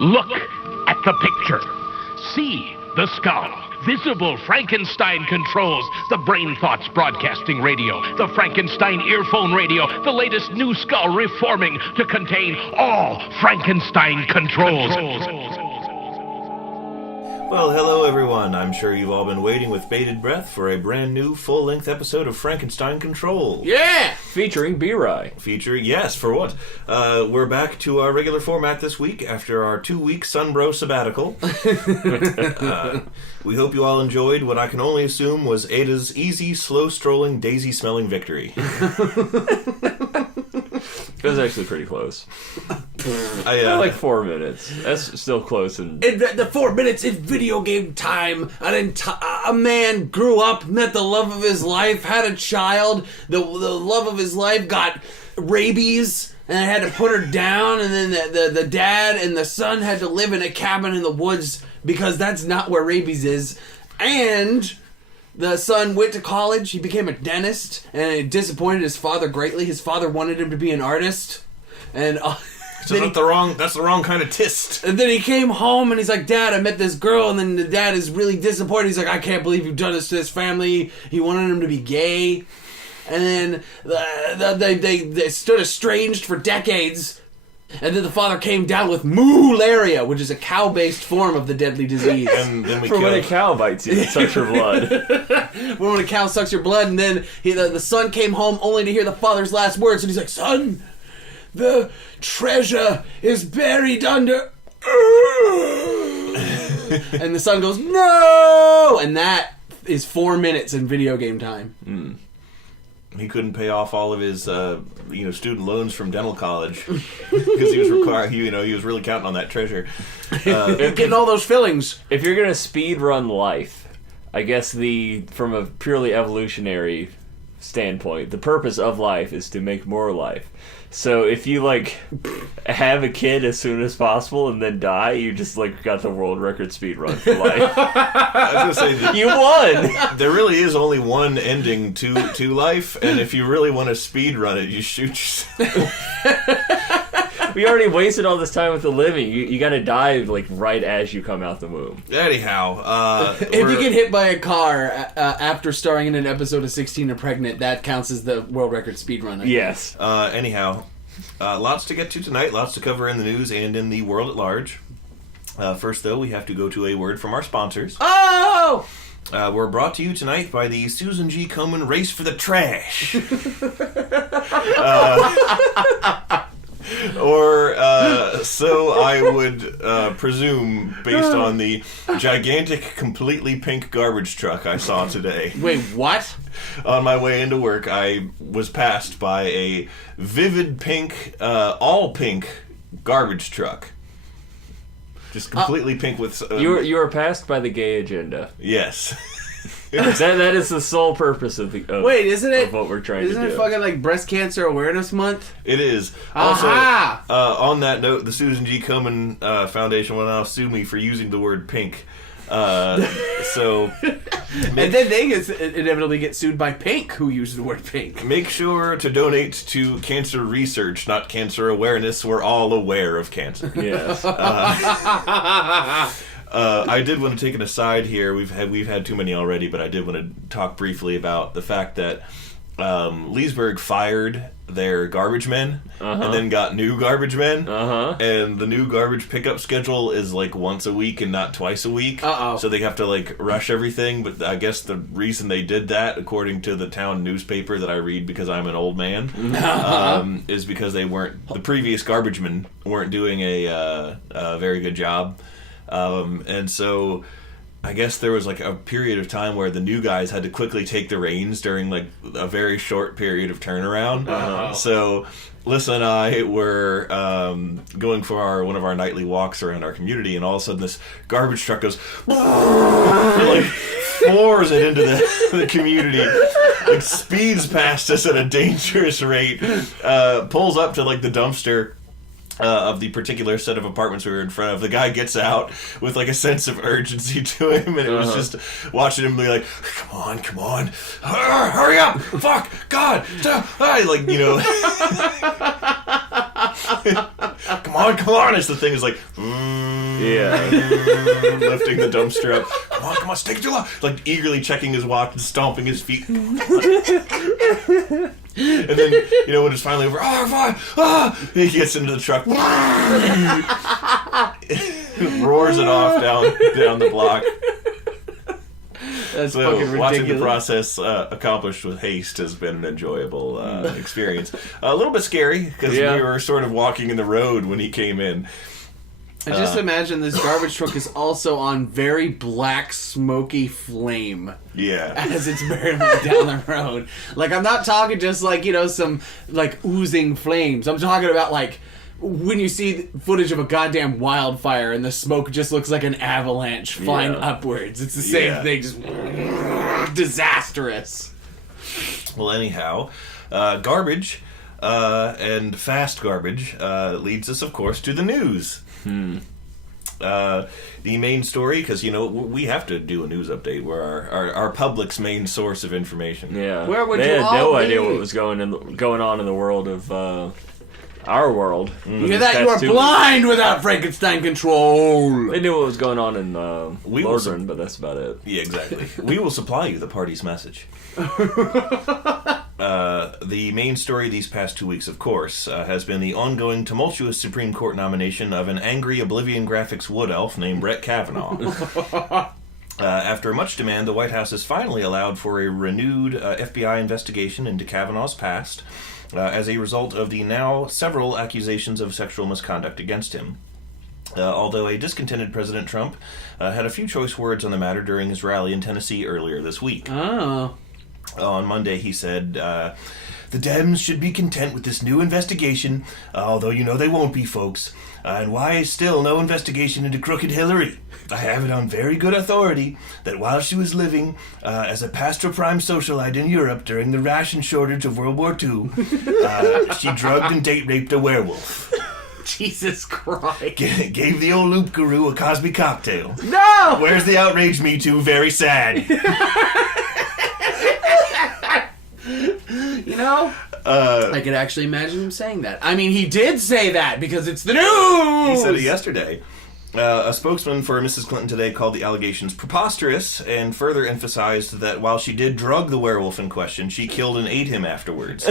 Look at the picture. See the skull. Visible Frankenstein controls. The Brain Thoughts broadcasting radio. The Frankenstein earphone radio. The latest new skull reforming to contain all Frankenstein controls. Well, hello everyone. I'm sure you've all been waiting with bated breath for a brand new full-length episode of Frankenstein Control. Yeah! Featuring B-Rye. Yes, for what? We're back to our regular format this week after our 2-week Sunbro sabbatical. We hope you all enjoyed what I can only assume was Ada's easy, slow-strolling, daisy-smelling victory. It was actually pretty close. Like 4 minutes. That's still close. And the 4 minutes is video game time. A man grew up, met the love of his life, had a child. The love of his life got rabies and had to put her down. And then the dad and the son had to live in a cabin in the woods because that's not where rabies is. And the son went to college, he became a dentist, and it disappointed his father greatly. His father wanted him to be an artist. And so that's the wrong kind of tist. And then he came home and he's like, Dad, I met this girl. And then the dad is really disappointed. He's like, I can't believe you've done this to this family. He wanted him to be gay. And then they stood estranged for decades. And then the father came down with moolaria, which is a cow-based form of the deadly disease. And then when a cow bites you, it sucks your blood. When a cow sucks your blood, and then the son came home only to hear the father's last words, and he's like, Son, the treasure is buried under... And the son goes, No! And that is 4 minutes in video game time. Mm. He couldn't pay off all of his, student loans from dental college because he was he was really counting on that treasure. Getting all those fillings. If you're gonna speed run life, I guess from a purely evolutionary standpoint, the purpose of life is to make more life. So if you have a kid as soon as possible and then die, you just got the world record speed run for life. I was gonna say you won. There really is only one ending to life, and if you really want to speed run it, you shoot yourself. We already wasted all this time with the living. You got to die right as you come out the womb. Anyhow, if you get hit by a car after starring in an episode of 16 and Pregnant, that counts as the world record speed run. Yes. Anyhow, lots to get to tonight. Lots to cover in the news and in the world at large. First, though, we have to go to a word from our sponsors. Oh! We're brought to you tonight by the Susan G. Komen Race for the Trash. Or so I would presume, based on the gigantic, completely pink garbage truck I saw today. Wait, what? On my way into work, I was passed by a vivid pink, all pink garbage truck. Just completely pink with... You were passed by the gay agenda. Yes. that is the sole purpose of Wait, isn't it? Of what we're trying to do. Isn't it fucking Breast Cancer Awareness Month? It is. Aha! Also, on that note, the Susan G. Komen Foundation will now sue me for using the word pink. And then they inevitably get sued by Pink, who used the word pink. Make sure to donate to cancer research, not cancer awareness. We're all aware of cancer. Yes. I did want to take an aside here. We've had too many already, but I did want to talk briefly about the fact that Leesburg fired their garbage men and then got new garbage men. And the new garbage pickup schedule is once a week and not twice a week. So they have to rush everything. But I guess the reason they did that, according to the town newspaper that I read because I'm an old man, is because the previous garbage men weren't doing a very good job. And so I guess there was a period of time where the new guys had to quickly take the reins during a very short period of turnaround. So Lissa and I were going for one of our nightly walks around our community, and all of a sudden this garbage truck goes floors it into the community, speeds past us at a dangerous rate, pulls up to the dumpster of the particular set of apartments we were in front of. The guy gets out with a sense of urgency to him, and it was just watching him be come on, hurry up, fuck, God, come on, it's the thing is Yeah. Lifting the dumpster up. Come on, take it too long. Like eagerly checking his watch and stomping his feet. And then, when it's finally over, he gets into the truck. Roars it off down the block. That's so fucking ridiculous. Watching the process accomplished with haste has been an enjoyable experience. A little bit scary because we were sort of walking in the road when he came in. I just imagine this garbage truck is also on very black, smoky flame. Yeah. As it's barreling down the road. Like, I'm not talking just like, some, like, oozing flames. I'm talking about, like, when you see footage of a goddamn wildfire and the smoke just looks like an avalanche flying upwards. It's the same thing, just disastrous. Well, anyhow, garbage and fast garbage leads us, of course, to the news. The main story, because we have to do a news update. We're our public's main source of information. Yeah, where would they you had all no be? idea what was going on in the world of our world. You hear that? You are blind without Frankenstein control. They knew what was going on in Lordran, but that's about it. Yeah, exactly. We will supply you the party's message. The main story these past 2 weeks, of course, has been the ongoing tumultuous Supreme Court nomination of an angry Oblivion Graphics wood elf named Brett Kavanaugh. After much demand, the White House has finally allowed for a renewed FBI investigation into Kavanaugh's past as a result of the now several accusations of sexual misconduct against him. Although a discontented President Trump had a few choice words on the matter during his rally in Tennessee earlier this week. Oh. On Monday, he said, the Dems should be content with this new investigation, although they won't be, folks. And why is still no investigation into crooked Hillary? I have it on very good authority that while she was living as a pastor prime socialite in Europe during the ration shortage of World War II, she drugged and date raped a werewolf. Jesus Christ. Gave the old loop guru a Cosby cocktail. No! Where's the outraged Me Too? Very sad. I could actually imagine him saying that. I mean, he did say that because it's the news! He said it yesterday. A spokesman for Mrs. Clinton today called the allegations preposterous and further emphasized that while she did drug the werewolf in question, she killed and ate him afterwards.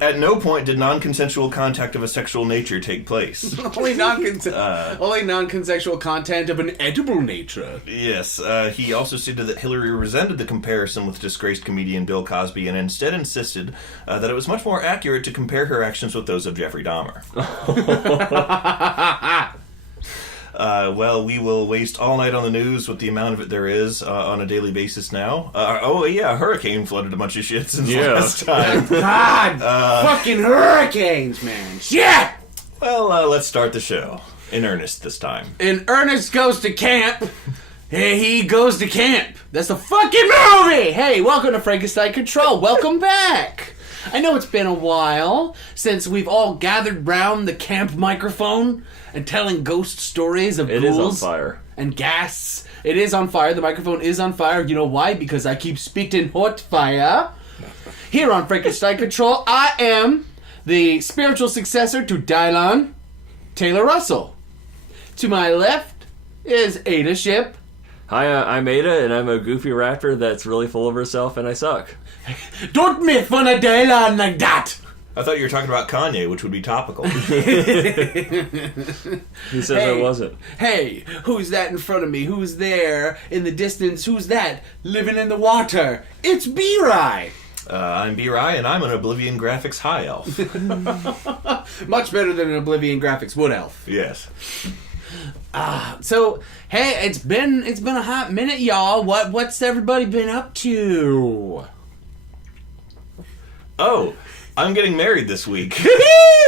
At no point did non-consensual contact of a sexual nature take place. Only non-consensual content of an edible nature. Yes. He also stated that Hillary resented the comparison with disgraced comedian Bill Cosby and instead insisted that it was much more accurate to compare her actions with those of Jeffrey Dahmer. Well, we will waste all night on the news with the amount of it there is on a daily basis now. A hurricane flooded a bunch of shit since last time. God, fucking hurricanes, man. Shit! Well, let's start the show. In earnest this time. In Ernest Goes to Camp. Hey, he goes to camp. That's the fucking movie! Hey, welcome to Frankenstein Control. Welcome back. I know it's been a while since we've all gathered round the camp microphone and telling ghost stories of ghouls. It is on fire. And gas. It is on fire. The microphone is on fire. You know why? Because I keep speaking hot fire. Here on Frankenstein Control, I am the spiritual successor to Dylon, Taylor Russell. To my left is Ada Ship. Hi, I'm Ada, and I'm a goofy raptor that's really full of herself, and I suck. Don't make fun of Dylon like that! I thought you were talking about Kanye, which would be topical. He says I wasn't. Hey, who's that in front of me? Who's there in the distance? Who's that living in the water? It's B-Rye! I'm B-Rye, and I'm an Oblivion Graphics High Elf. Much better than an Oblivion Graphics Wood Elf. Yes. So, hey, it's been a hot minute, y'all. What's everybody been up to? Oh, I'm getting married this week.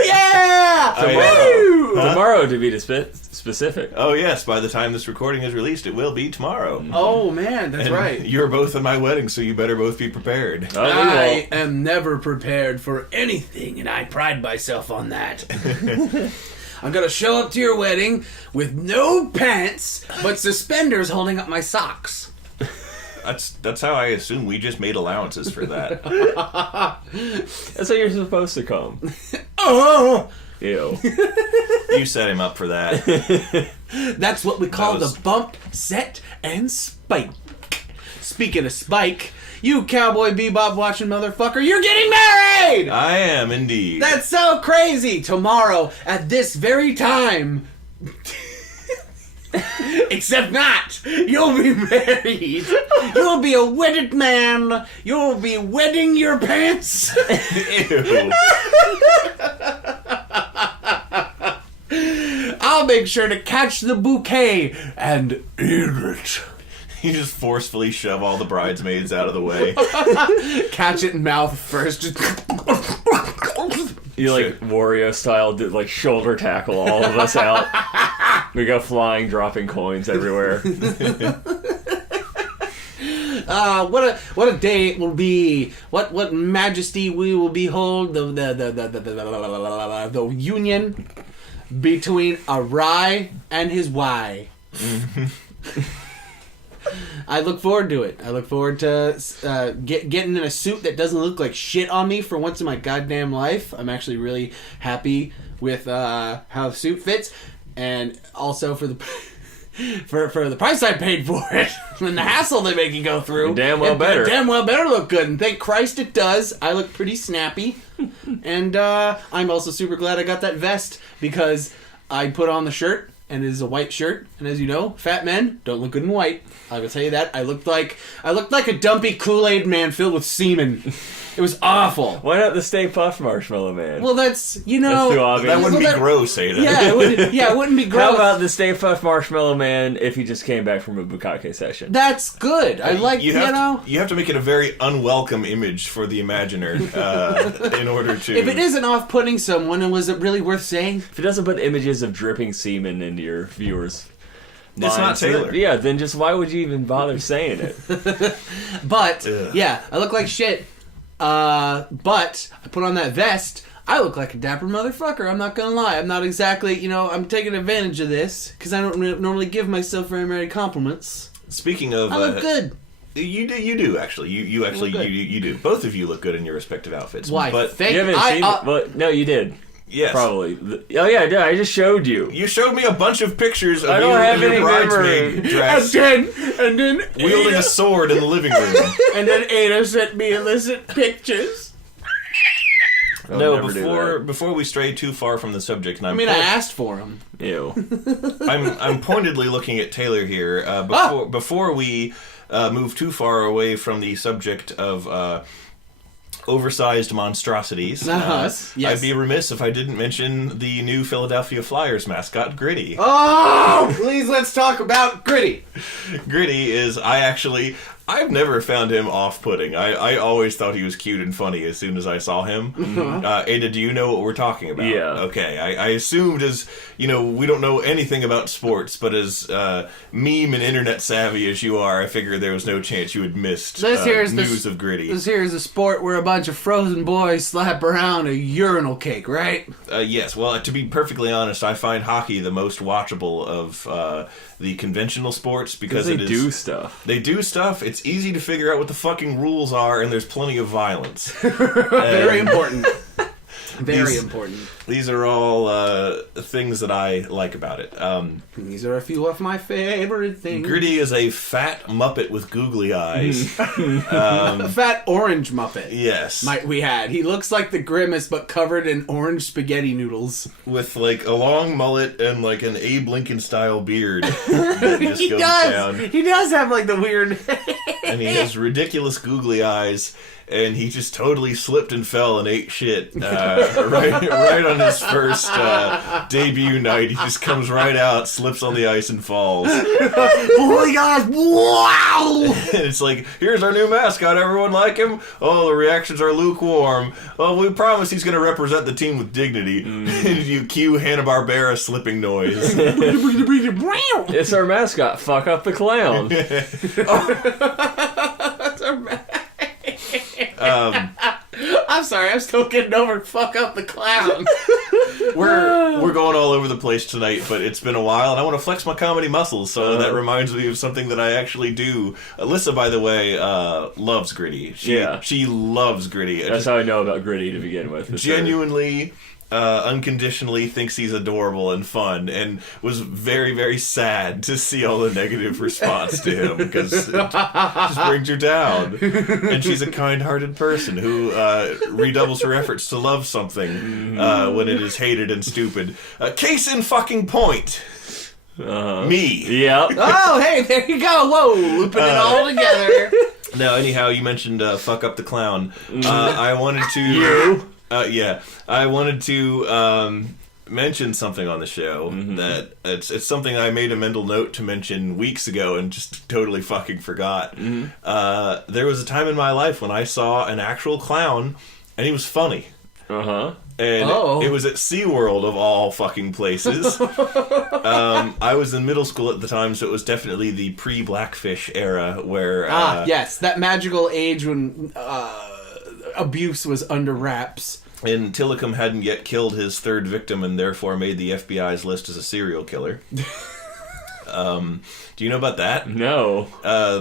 Yeah! Tomorrow, to be specific. Oh, yes, by the time this recording is released, it will be tomorrow. Oh, man, that's and right. You're both at my wedding, so you better both be prepared. I am never prepared for anything, and I pride myself on that. I'm gonna show up to your wedding with no pants, but suspenders holding up my socks. That's how I assume we just made allowances for that. That's how you're supposed to come. Oh! Ew. You set him up for that. That's what we call the bump, set, and spike. Speaking of spike, you Cowboy Bebop watching motherfucker, you're getting married! I am indeed. That's so crazy! Tomorrow, at this very time... Except not! You'll be married! You'll be a wedded man! You'll be wedding your pants! Ew. I'll make sure to catch the bouquet and eat it. You just forcefully shove all the bridesmaids out of the way. Catch it in mouth first. Just... You like Wario style, like shoulder tackle all of us out. We go flying, dropping coins everywhere. What a day it will be! What majesty we will behold! The union between a Rai and his Y. I look forward to it. I look forward to getting in a suit that doesn't look like shit on me for once in my goddamn life. I'm actually really happy with how the suit fits, and also for the for the price I paid for it and the hassle they make you go through. Damn well better. Damn well better look good, and thank Christ it does. I look pretty snappy, and I'm also super glad I got that vest because I put on the shirt. And it is a white shirt, and as you know, fat men don't look good in white. I will tell you that. I looked like a dumpy Kool-Aid man filled with semen. It was awful. Why not the Stay Puft Marshmallow Man? Well, that's That's too obvious. That wouldn't be gross, Ada. Yeah, it wouldn't be gross. How about the Stay Puft Marshmallow Man if he just came back from a bukkake session? That's good. I like, you have to make it a very unwelcome image for the imaginer in order to... If it isn't off-putting someone, and was it really worth saying? If it doesn't put images of dripping semen into your viewers... It's not Taylor. Yeah, then just why would you even bother saying it? But, Ugh. yeah, I look like shit. But I put on that vest. I look like a dapper motherfucker. I'm not gonna lie. I'm not exactly, I'm taking advantage of this because I don't normally give myself very many compliments. Speaking of, I look good. You do actually. You actually you do. Both of you look good in your respective outfits. Why? But You haven't seen it? Well, no, you did. yes, Probably. Oh, yeah, I did. I just showed you. You showed me a bunch of pictures of I don't you have in your any bridesmaid memory. dress, And then wielding a sword in the living room. and then Ada sent me illicit pictures. I'll No, never do before we stray too far from the subject, and I asked for them. that. Ew. I'm pointedly looking at Taylor here. Before we move too far away from the subject of oversized monstrosities, Yes. I'd be remiss if I didn't mention the new Philadelphia Flyers mascot, Gritty. Oh, please let's talk about Gritty. Gritty is, I've never found him off-putting. I always thought he was cute and funny as soon as I saw him. Ada, do you know what we're talking about? Yeah. Okay, I assumed as, we don't know anything about sports, but as meme and internet savvy as you are, I figured there was no chance you had missed news of Gritty. This here is a sport where a bunch of frozen boys slap around a urinal cake, right? Yes, well, to be perfectly honest, I find hockey the most watchable of the conventional sports because They do stuff. They do stuff. It's easy to figure out what the fucking rules are, and there's plenty of violence. Very important. Very important. These are all things that I like about it. These are a few of my favorite things. Gritty is a fat Muppet with googly eyes. A fat orange Muppet. Yes. Might we had. He looks like the Grimace, but covered in orange spaghetti noodles. With like a long mullet and like an Abe Lincoln style beard that just He goes does. down. He does have like the weird. And he has ridiculous googly eyes. And he just totally slipped and fell and ate shit right on his first debut night. He just comes right out, slips on the ice, and falls. Oh my gosh! Wow! And it's like, here's our new mascot. Everyone like him? Oh, the reactions are lukewarm. Oh, we promise he's going to represent the team with dignity. And you cue Hanna-Barbera slipping noise. It's our mascot, Fuck Up the Clown. I'm sorry, I'm still getting over fuck up the clown. We're going all over the place tonight, but it's been a while, and I want to flex my comedy muscles, so that reminds me of something that I actually do. Alyssa, by the way, loves Gritty. She loves Gritty. That's how I know about Gritty to begin with. Genuinely, unconditionally thinks he's adorable and fun, and was very, very sad to see all the negative response to him, because it just brings her down. And she's a kind-hearted person who redoubles her efforts to love something when it is hated and stupid. Case in fucking point. Me. Yeah. Oh, hey, there you go. Whoa, looping it all together. Now, anyhow, you mentioned Fuck Up the Clown. I wanted to... I wanted to mention something on the show that it's something I made a mental note to mention weeks ago and just totally fucking forgot. There was a time in my life when I saw an actual clown, and he was funny. And it was at SeaWorld, of all fucking places. I was in middle school at the time, so it was definitely the pre-Blackfish era where... yes, that magical age when abuse was under wraps. And Tillicum hadn't yet killed his third victim and therefore made the FBI's list as a serial killer. Do you know about that? No.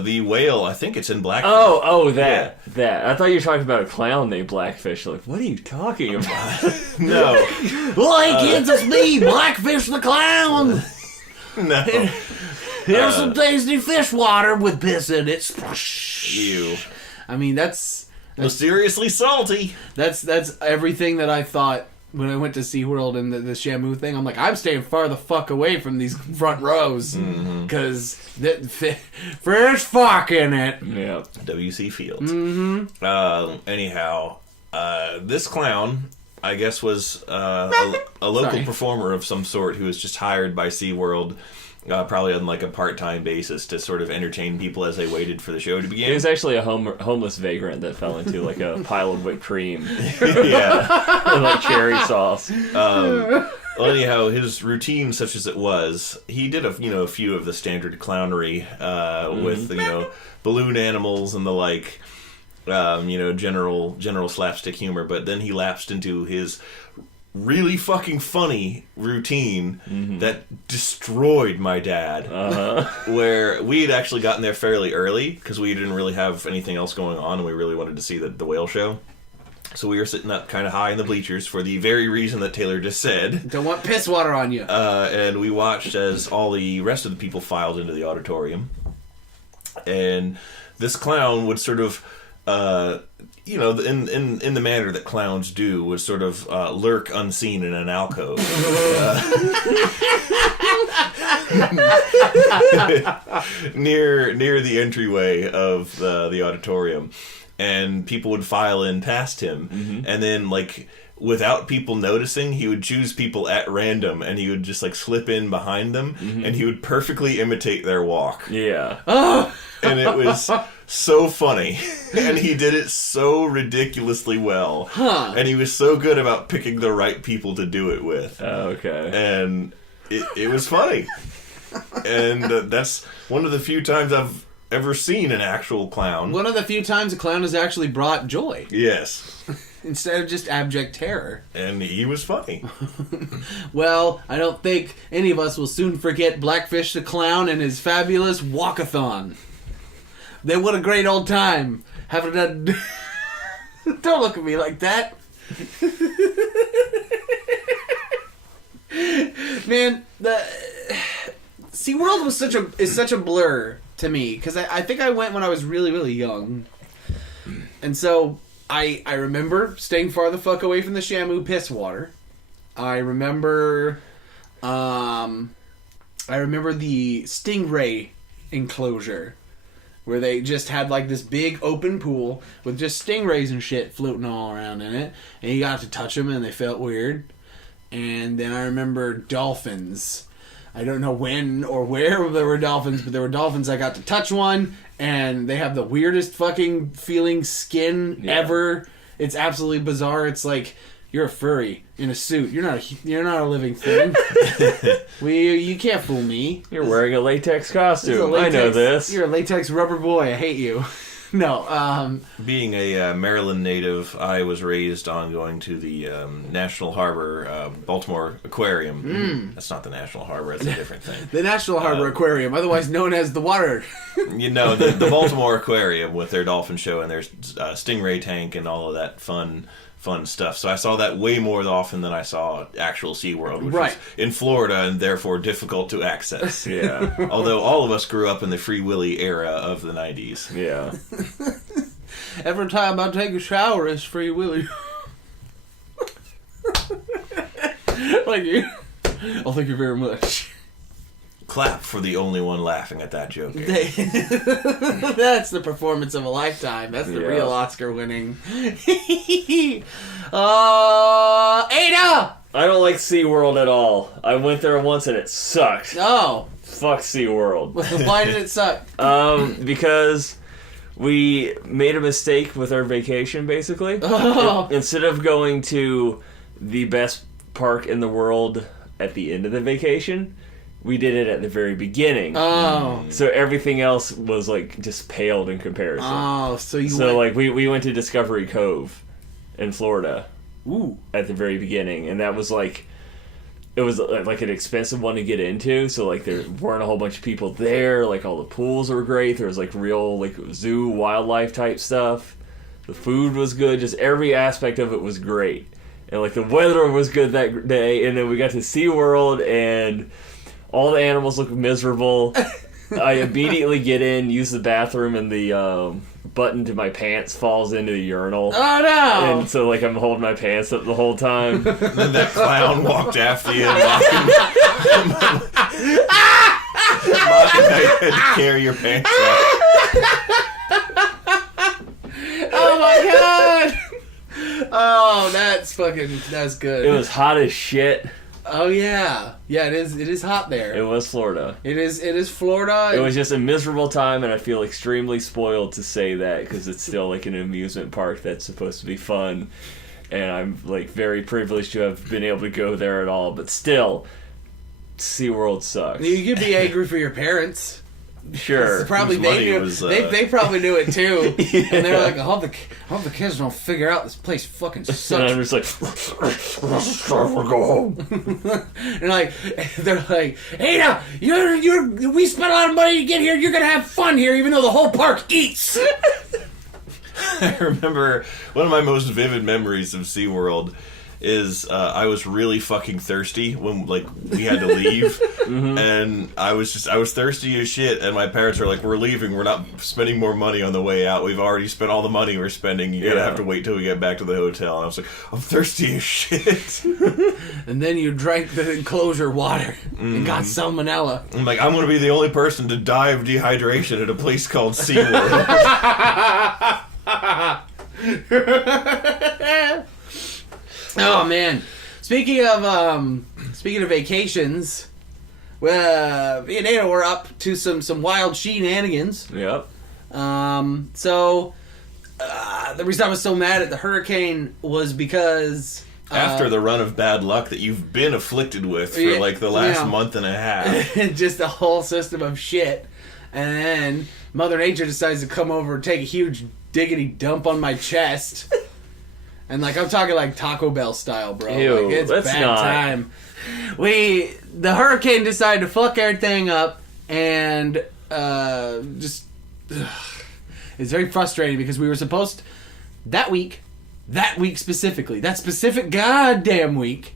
The whale, I think it's in Blackfish. That. I thought you were talking about a clown named Blackfish. Like, what are you talking about? No. Well, hey kids, it's me, Blackfish the Clown. No. Here's some tasty fish water with piss in it. Ew. I mean, that's mysteriously salty. That's everything that I thought when I went to SeaWorld and the Shamu thing. I'm like, I'm staying far the fuck away from these front rows because fish fuck in it. Yeah. W.C. Fields. Anyhow, this clown, I guess, was a local performer of some sort who was just hired by SeaWorld. Probably on like a part-time basis to sort of entertain people as they waited for the show to begin. He was actually a homeless vagrant that fell into like a pile of whipped cream. Yeah. And like cherry sauce. Well, anyhow, his routine, such as it was, he did a few of the standard clownery with balloon animals and the like, general slapstick humor. But then he lapsed into his really fucking funny routine that destroyed my dad. Where we had actually gotten there fairly early because we didn't really have anything else going on and we really wanted to see the whale show. So we were sitting up kind of high in the bleachers for the very reason that Taylor just said. Don't want piss water on you. And we watched as all the rest of the people filed into the auditorium. And this clown would sort of... in the manner that clowns do, would sort of lurk unseen in an alcove. near the entryway of the auditorium. And people would file in past him. And then, like, without people noticing, he would choose people at random, and he would just, like, slip in behind them, and he would perfectly imitate their walk. Yeah. And it was so funny. And he did it so ridiculously well. And he was so good about picking the right people to do it with. Okay. And it was funny. And that's one of the few times I've ever seen an actual clown. One of the few times a clown has actually brought joy. Yes. Instead of just abject terror. And he was funny. Well, I don't think any of us will soon forget Blackfish the Clown and his fabulous walkathon. What a great old time having that. Don't look at me like that. Man, the SeaWorld is such a blur to me because I think I went when I was really, really young. And so I remember staying far the fuck away from the Shamu piss water. I remember the stingray enclosure where they just had like this big open pool with just stingrays and shit floating all around in it, and you got to touch them and they felt weird. And then I remember dolphins. I don't know when or where there were dolphins, but there were dolphins. I got to touch one, and they have the weirdest fucking feeling skin ever. It's absolutely bizarre. It's like you're a furry in a suit. You're not a living thing. You can't fool me. You're wearing a latex costume. I know this. You're a latex rubber boy. I hate you. No. Being a Maryland native, I was raised on going to the National Harbor Baltimore Aquarium. That's not the National Harbor, that's a different thing. The National Harbor Aquarium, otherwise known as the water. The Baltimore Aquarium with their dolphin show and their stingray tank and all of that fun fun stuff. So I saw that way more often than I saw actual SeaWorld, which Right. was in Florida and therefore difficult to access. Yeah. Although all of us grew up in the Free Willy era of the 90s. Yeah. Every time I take a shower, it's Free Willy. Thank you. Oh, thank you very much. Clap for the only one laughing at that joke. That's the performance of a lifetime. That's the Yeah. real Oscar winning. Ada! I don't like SeaWorld at all. I went there once and it sucked. Oh, Fuck SeaWorld. why did it suck? Because we made a mistake with our vacation, basically. Oh. Instead of going to the best park in the world at the end of the vacation, we did it at the very beginning. Oh. So everything else was like just paled in comparison. Oh, so you So went... like we went to Discovery Cove in Florida Ooh. at the very beginning, and that was like, it was like an expensive one to get into, so like there weren't a whole bunch of people there, like all the pools were great, there was like real like zoo wildlife type stuff, the food was good, just every aspect of it was great, and like the weather was good that day, and then we got to SeaWorld and all the animals look miserable. I immediately get in, use the bathroom, and the button to my pants falls into the urinal. Oh, no! And so, like, I'm holding my pants up the whole time. And then that clown walked after you and mocking how you had to carry your pants up. Oh, my God! Oh, that's good. It was hot as shit. Oh, yeah. Yeah, it is hot there. It was Florida. It is Florida. It was just a miserable time, and I feel extremely spoiled to say that, because it's still, like, an amusement park that's supposed to be fun. And I'm, like, very privileged to have been able to go there at all. But still, SeaWorld sucks. You could be angry for your parents. Sure. Probably Whose they money knew. was, They probably knew it too, Yeah. and they're like, "I hope the kids don't figure out this place fucking And sucks." I'm just like, we'll go home. And like, they're like, "Ada, we spent a lot of money to get here. You're gonna have fun here, even though the whole park eats." I remember one of my most vivid memories of SeaWorld is I was really fucking thirsty when like we had to leave, and I was thirsty as shit, and my parents were like, "We're leaving. We're not spending more money on the way out. We've already spent all the money we're spending. You're gonna have to wait till we get back to the hotel." And I was like, "I'm thirsty as shit." And then you drank the enclosure water and got salmonella. I'm like, I'm gonna be the only person to die of dehydration at a place called SeaWorld. Oh man! Speaking of vacations, well, me and Ada were up to some wild shenanigans. Yep. So the reason I was so mad at the hurricane was because After the run of bad luck that you've been afflicted with for Yeah, like the last yeah. month and a half. just a whole system of shit, and then Mother Nature decides to come over and take a huge diggity dump on my chest. And like I'm talking like Taco Bell style, bro. Ew, like, it's that's bad not- time. The hurricane decided to fuck everything up, and it's very frustrating because we were supposed that week specifically, that specific goddamn week,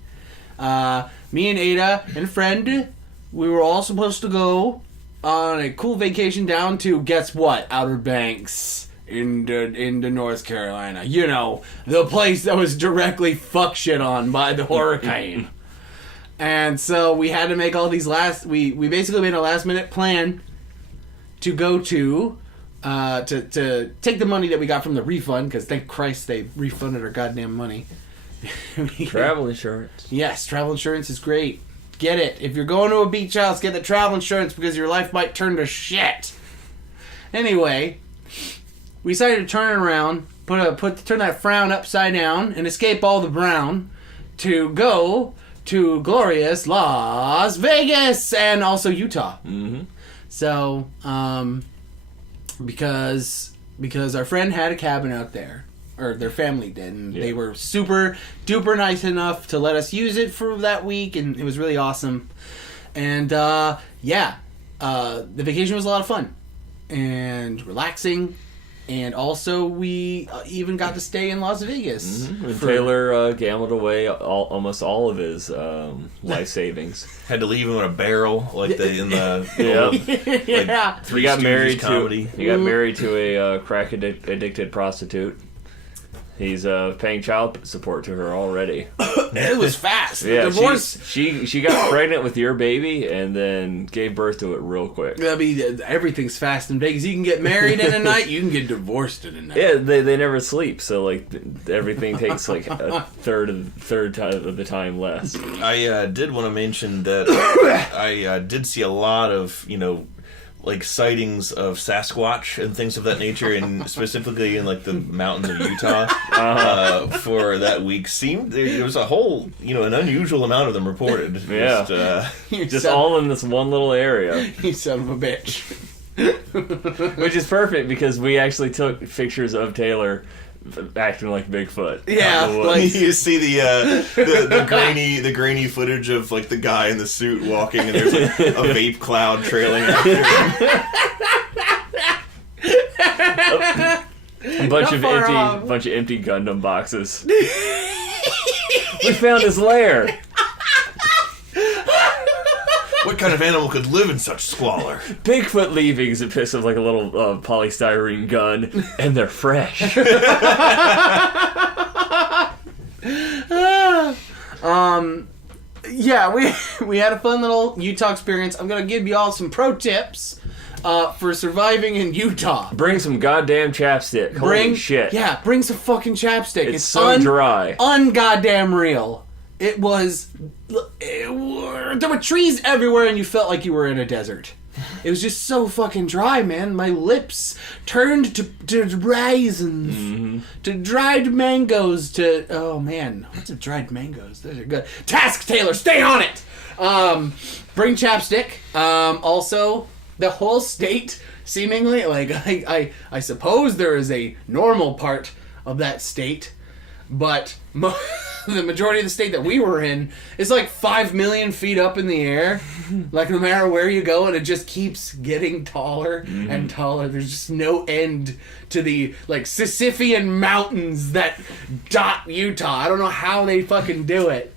me and Ada and a friend, we were all supposed to go on a cool vacation down to, guess what, Outer Banks. Into North Carolina. You know, the place that was directly fuck shit on by the hurricane. And so we had to make all these we basically made a last minute plan to go to take the money that we got from the refund, because thank Christ they refunded our goddamn money. Travel insurance. Yes, travel insurance is great. Get it. If you're going to a beach house, get the travel insurance because your life might turn to shit. Anyway, we decided to turn it around, turn that frown upside down, and escape all the brown to go to glorious Las Vegas and also Utah. Mm-hmm. So, because our friend had a cabin out there, or their family did, and they were super duper nice enough to let us use it for that week, and it was really awesome. And the vacation was a lot of fun and relaxing. And also, we even got to stay in Las Vegas. And Taylor gambled away almost all of his life savings. Had to leave him in a barrel, like in the Yeah. Three He got married comedy. to a crack addicted prostitute. He's paying child support to her already. It was fast. Yeah, The divorce. she got pregnant with your baby and then gave birth to it real quick. I mean, everything's fast in Vegas. You can get married in a night. You can get divorced in a night. Yeah, they never sleep, so like everything takes like a third of the time less. I did want to mention that I did see a lot of, like sightings of Sasquatch and things of that nature, and specifically in like the mountains of Utah for that week. There was a whole, an unusual amount of them reported. Yeah. Just all in this one little area. You son of a bitch. Which is perfect because we actually took pictures of Taylor acting like Bigfoot. Yeah, like you see the grainy footage of like the guy in the suit walking, and there's like a vape cloud trailing after him. A bunch of empty Gundam boxes. We found his lair. What kind of animal could live in such squalor? Bigfoot leavings that piss of like a little polystyrene gun, and they're fresh. Yeah, we had a fun little Utah experience. I'm gonna give you all some pro tips for surviving in Utah. Bring some goddamn chapstick. Holy shit. Yeah, bring some fucking chapstick. It's so dry. Ungoddamn real. It was. There were trees everywhere, and you felt like you were in a desert. It was just so fucking dry, man. My lips turned to raisins, to dried mangoes, oh man, what's dried mangoes? Those are good. Task, Taylor, stay on it. Bring chapstick. Also, the whole state, seemingly, like I suppose there is a normal part of that state, but the majority of the state that we were in is like 5 million feet up in the air. Like no matter where you go, and it just keeps getting taller and taller. There's just no end to the like Sisyphean mountains that dot Utah. I don't know how they fucking do it.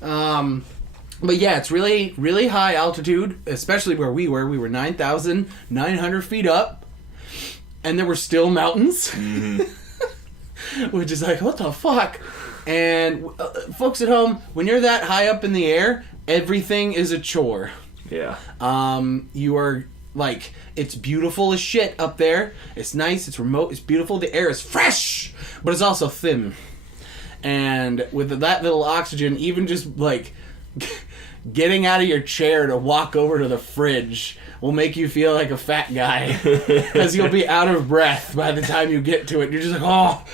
But yeah, it's really, really high altitude, especially where we were. We were 9,900 feet up, and there were still mountains. Which is like, what the fuck? And folks at home, when you're that high up in the air, everything is a chore. Yeah. You are like, it's beautiful as shit up there. It's nice, it's remote, it's beautiful. The air is fresh, but it's also thin. And with that little oxygen, even just like getting out of your chair to walk over to the fridge will make you feel like a fat guy. Because you'll be out of breath by the time you get to it. You're just like, oh.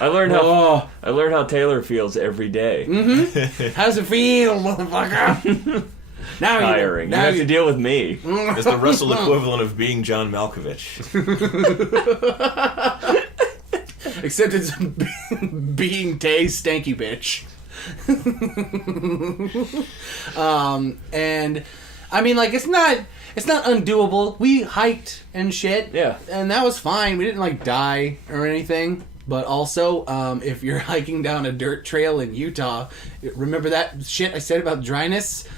I learned how Taylor feels every day. How does it feel, motherfucker? Now tiring. You have to deal with me. It's the Russell equivalent of being John Malkovich. Except it's being Tay Stanky Bitch. And I mean, like, it's not undoable. We hiked and shit. Yeah. And that was fine. We didn't like die or anything. But also, if you're hiking down a dirt trail in Utah, remember that shit I said about dryness?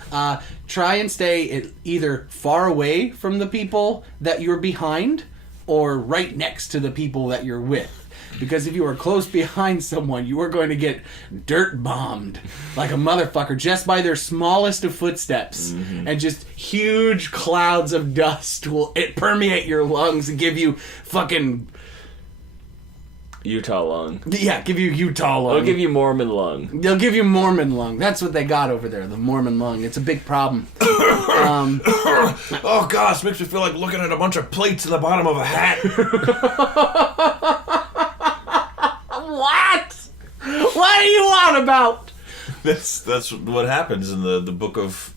Try and stay either far away from the people that you're behind or right next to the people that you're with. Because if you are close behind someone, you are going to get dirt bombed like a motherfucker just by their smallest of footsteps. And just huge clouds of dust will permeate your lungs and give you fucking... Utah lung. Yeah, give you Utah lung. They'll give you Mormon lung. They'll give you Mormon lung. That's what they got over there, the Mormon lung. It's a big problem. Oh gosh, makes me feel like looking at a bunch of plates in the bottom of a hat. What? What are you on about? That's what happens in the Book of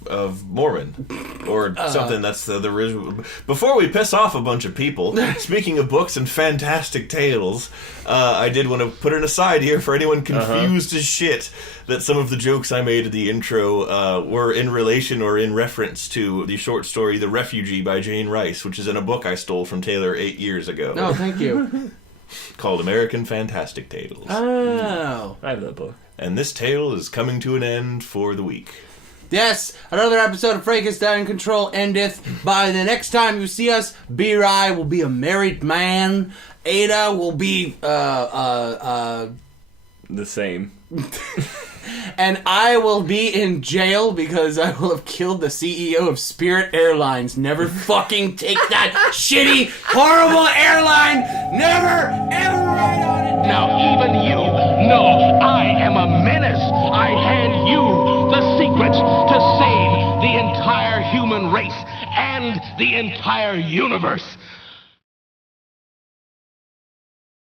Mormon, or something. That's the original. Before we piss off a bunch of people, speaking of books and fantastic tales, I did want to put an aside here for anyone confused as shit that some of the jokes I made at the intro were in relation or in reference to the short story "The Refugee" by Jane Rice, which is in a book I stole from Taylor 8 years ago. Oh, thank you. Called American Fantastic Tales. Oh. I have that book. And this tale is coming to an end for the week. Yes, another episode of Frankenstein Control endeth. By the next time you see us, B-Rye will be a married man. Ada will be, The same. and I will be in jail because I will have killed the CEO of Spirit Airlines. Never fucking take that shitty, horrible airline. Never, ever ride on it. Now even you know I am a menace. I hand you the secrets to save the entire human race and the entire universe.